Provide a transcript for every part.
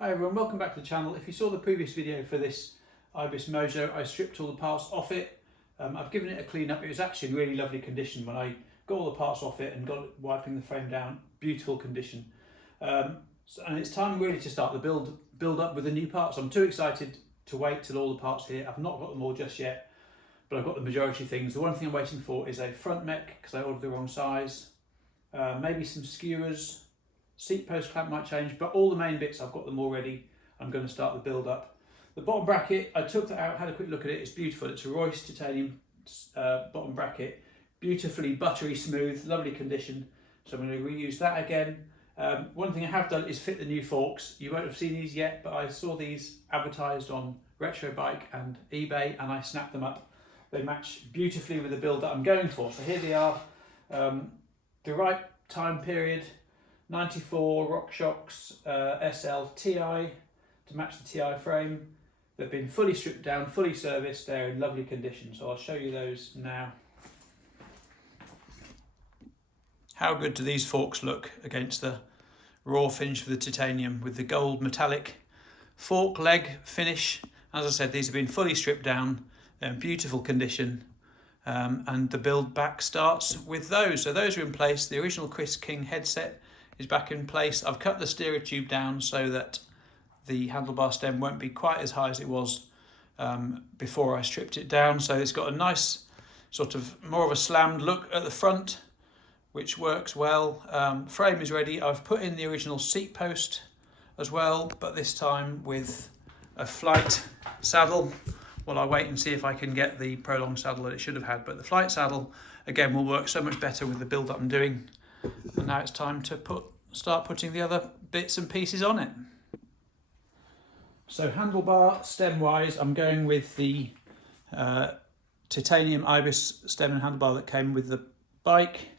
Hi everyone, welcome back to the channel. If you saw the previous video for this Ibis Mojo, I stripped all the parts off it. I've given it a clean up. It was actually in really lovely condition when I got all the parts off it and got it wiping the frame down. Beautiful condition. And it's time really to start the build up with the new parts. I'm too excited to wait till all the parts are here. I've not got them all just yet, but I've got the majority of things. The one thing I'm waiting for is a front mech because I ordered the wrong size. Maybe some skewers. Seat post clamp might change, but all the main bits I've got them already. I'm going to start the build up. The bottom bracket, I took that out, had a quick look at it. It's beautiful. It's a Royce titanium bottom bracket, beautifully buttery smooth, lovely condition. So I'm going to reuse that again. One thing I have done is fit the new forks. You won't have seen these yet, but I saw these advertised on Retro Bike and eBay, and I snapped them up. They match beautifully with the build that I'm going for. So here they are. The right time period. 94 RockShox SL TI to match the TI frame. They've been fully stripped down, fully serviced. They're in lovely condition, so I'll show you those now. How good do these forks look against the raw finish of the titanium with the gold metallic fork leg finish? As I said, these have been fully stripped down. They're in beautiful condition. And the build back starts with those. So those are in place. The original Chris King headset is back in place. I've cut the steerer tube down so that the handlebar stem won't be quite as high as it was before I stripped it down. So it's got a nice sort of more of a slammed look at the front, which works well. Frame is ready. I've put in the original seat post as well, but this time with a flight saddle. While I wait and see if I can get the prolong saddle that it should have had, but the flight saddle again will work so much better with the build up I'm doing. And now it's time to start putting the other bits and pieces on it. So handlebar stem wise, I'm going with the titanium ibis stem and handlebar that came with the bike.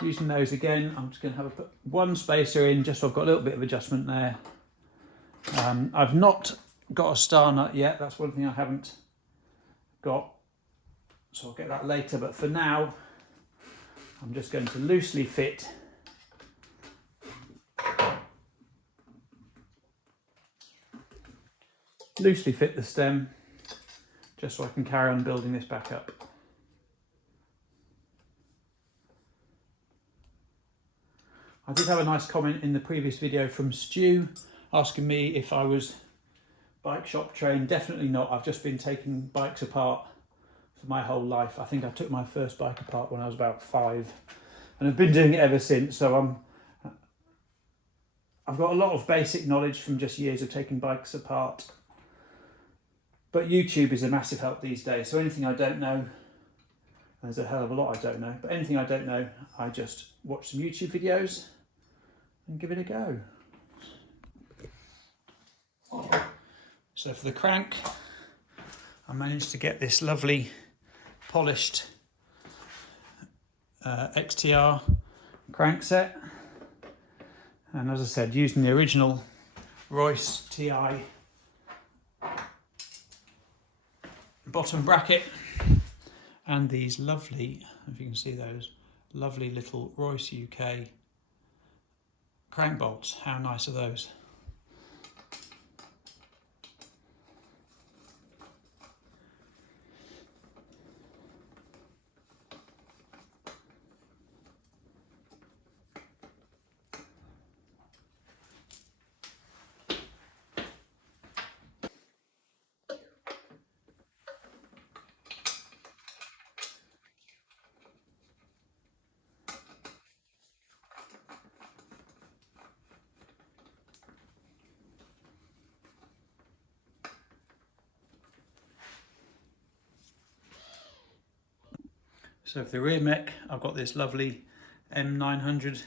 Using those again, I'm just going to put one spacer in just so I've got a little bit of adjustment there. I've not got a star nut yet. That's one thing I haven't got, so I'll get that later, but for now I'm just going to loosely fit the stem just so I can carry on building this back up. I did have a nice comment in the previous video from Stu asking me if I was bike shop trained. Definitely not. I've just been taking bikes apart for my whole life. I think I took my first bike apart when I was about 5 and I've been doing it ever since. So I've got a lot of basic knowledge from just years of taking bikes apart. But YouTube is a massive help these days. So anything I don't know, there's a hell of a lot I don't know, but anything I don't know, I just watch some YouTube videos and give it a go. So for the crank, I managed to get this lovely polished XTR crank set, and as I said, using the original Royce TI bottom bracket and these lovely, if you can see those lovely little Royce UK crank bolts. How nice are those? So for the rear mech, I've got this lovely M900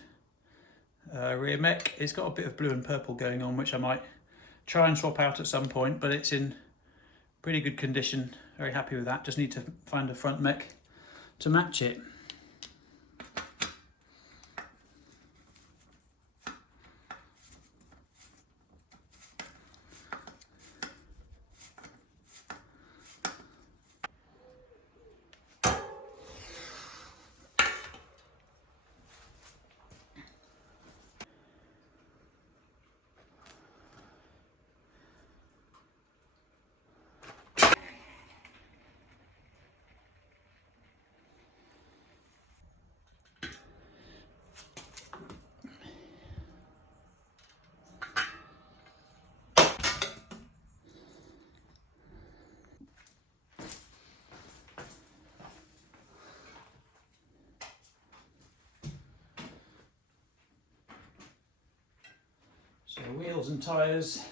rear mech. It's got a bit of blue and purple going on, which I might try and swap out at some point, but it's in pretty good condition. Very happy with that. Just need to find a front mech to match it. So wheels and tyres.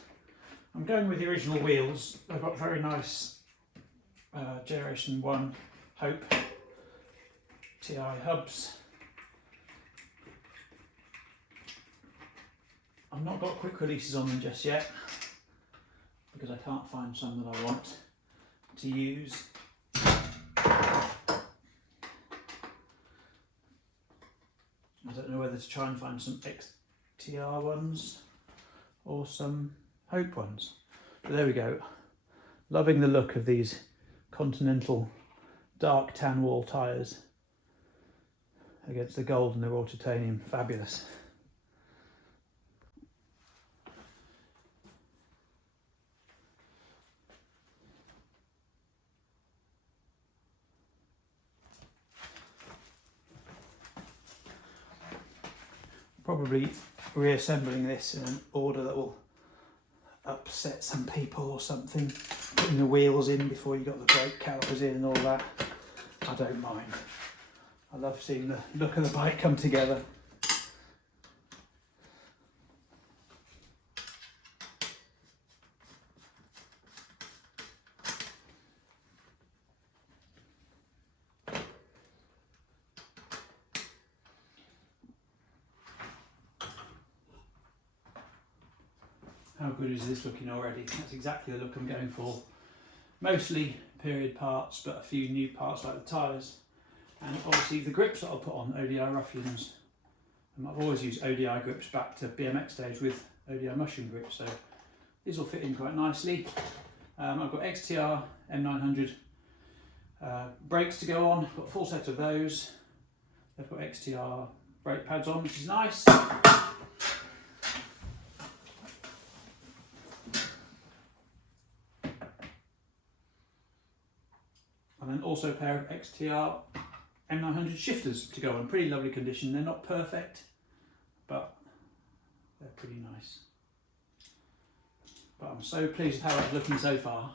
I'm going with the original wheels. They've got very nice Generation 1 Hope TI hubs. I've not got quick releases on them just yet because I can't find some that I want to use. I don't know whether to try and find some XTR ones or some Hope ones. But there we go. Loving the look of these Continental dark tan wall tyres against the gold and the raw titanium. Fabulous. Probably reassembling this in an order that will upset some people or something. Putting the wheels in before you got the brake calipers in and all that. I don't mind. I love seeing the look of the bike come together. How good is this looking already? That's exactly the look I'm going for. Mostly period parts, but a few new parts like the tyres. And obviously the grips that I'll put on, ODI Ruffians. I've always used ODI grips back to BMX days with ODI mushroom grips, so these will fit in quite nicely. I've got XTR M900 brakes to go on, got a full set of those. They've got XTR brake pads on, which is nice. And then also a pair of XTR M900 shifters to go on. Pretty lovely condition. They're not perfect, but they're pretty nice. But I'm so pleased with how it's looking so far.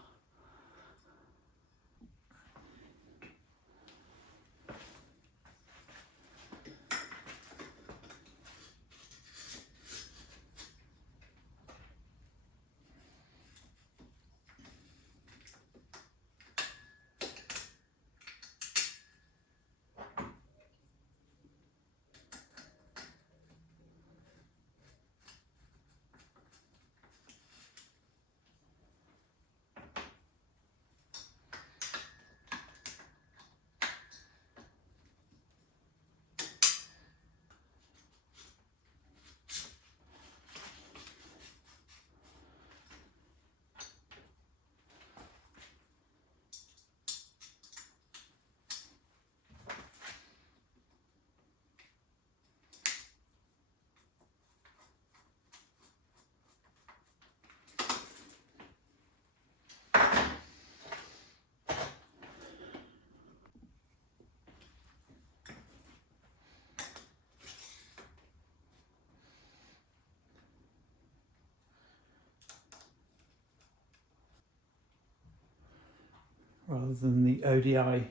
Rather than the ODI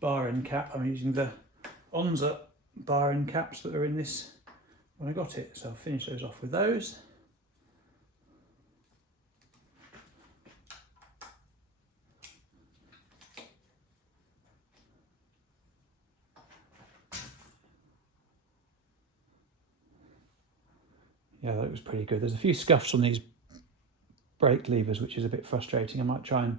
bar end cap, I'm using the Onza bar end caps that are in this when I got it. So I'll finish those off with those. Yeah, that was pretty good. There's a few scuffs on these brake levers, which is a bit frustrating. I might try and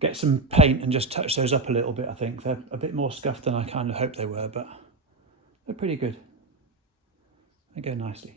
get some paint and just touch those up a little bit. I think they're a bit more scuffed than I kind of hoped they were, but they're pretty good. They go nicely.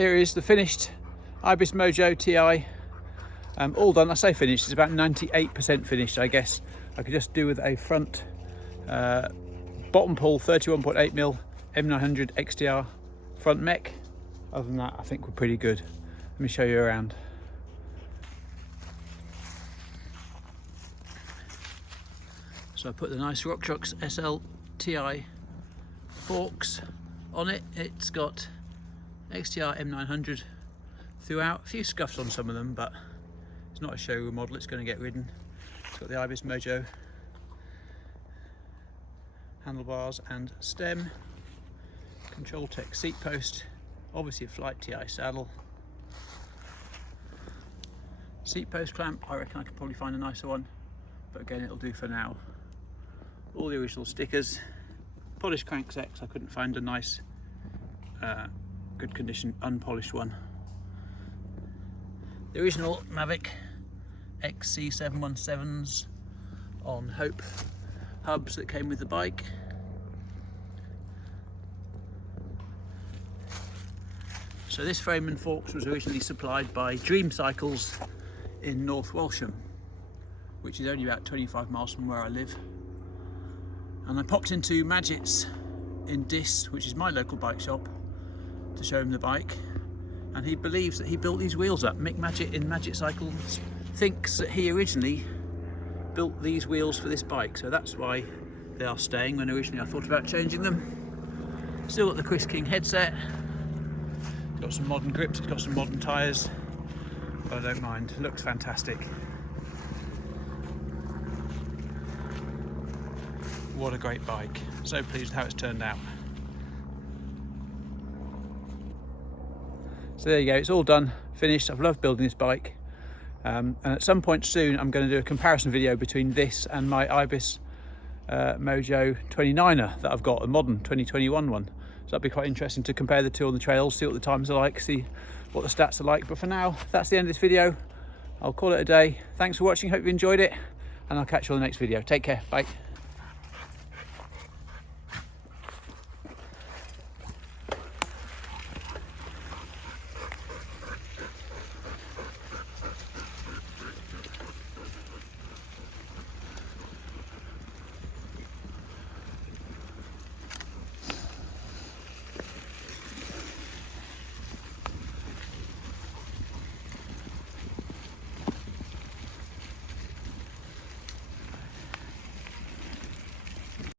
Here is the finished Ibis Mojo TI. All done. I say finished, it's about 98% finished, I guess. I could just do with a front bottom pull 31.8mm M900 XTR front mech. Other than that, I think we're pretty good. Let me show you around. So I put the nice Rock Trucks SL TI forks on it. It's got XTR M900 throughout. A few scuffs on some of them, but it's not a showroom model, it's going to get ridden. It's got the Ibis Mojo handlebars and stem, Control Tech seat post, obviously a Flight TI saddle, seat post clamp. I reckon I could probably find a nicer one, but again, it'll do for now. All the original stickers, polished cranksets. I couldn't find a nice good condition unpolished one. The original Mavic XC717s on Hope hubs that came with the bike. So this frame and forks was originally supplied by Dream Cycles in North Walsham, which is only about 25 miles from where I live. And I popped into Magit's in Diss, which is my local bike shop, to show him the bike, and he believes that he built these wheels up. Mick Magit in Magit Cycles thinks that he originally built these wheels for this bike, so that's why they are staying, when originally I thought about changing them. Still got the Chris King headset, it's got some modern grips, it's got some modern tyres, but I don't mind, it looks fantastic. What a great bike. So pleased how it's turned out. So there you go, it's all done, finished. I've loved building this bike. And at some point soon, I'm going to do a comparison video between this and my Ibis Mojo 29er that I've got, a modern 2021 one. So that'd be quite interesting to compare the two on the trails, see what the times are like, see what the stats are like. But for now, that's the end of this video. I'll call it a day. Thanks for watching, hope you enjoyed it, and I'll catch you on the next video. Take care, bye.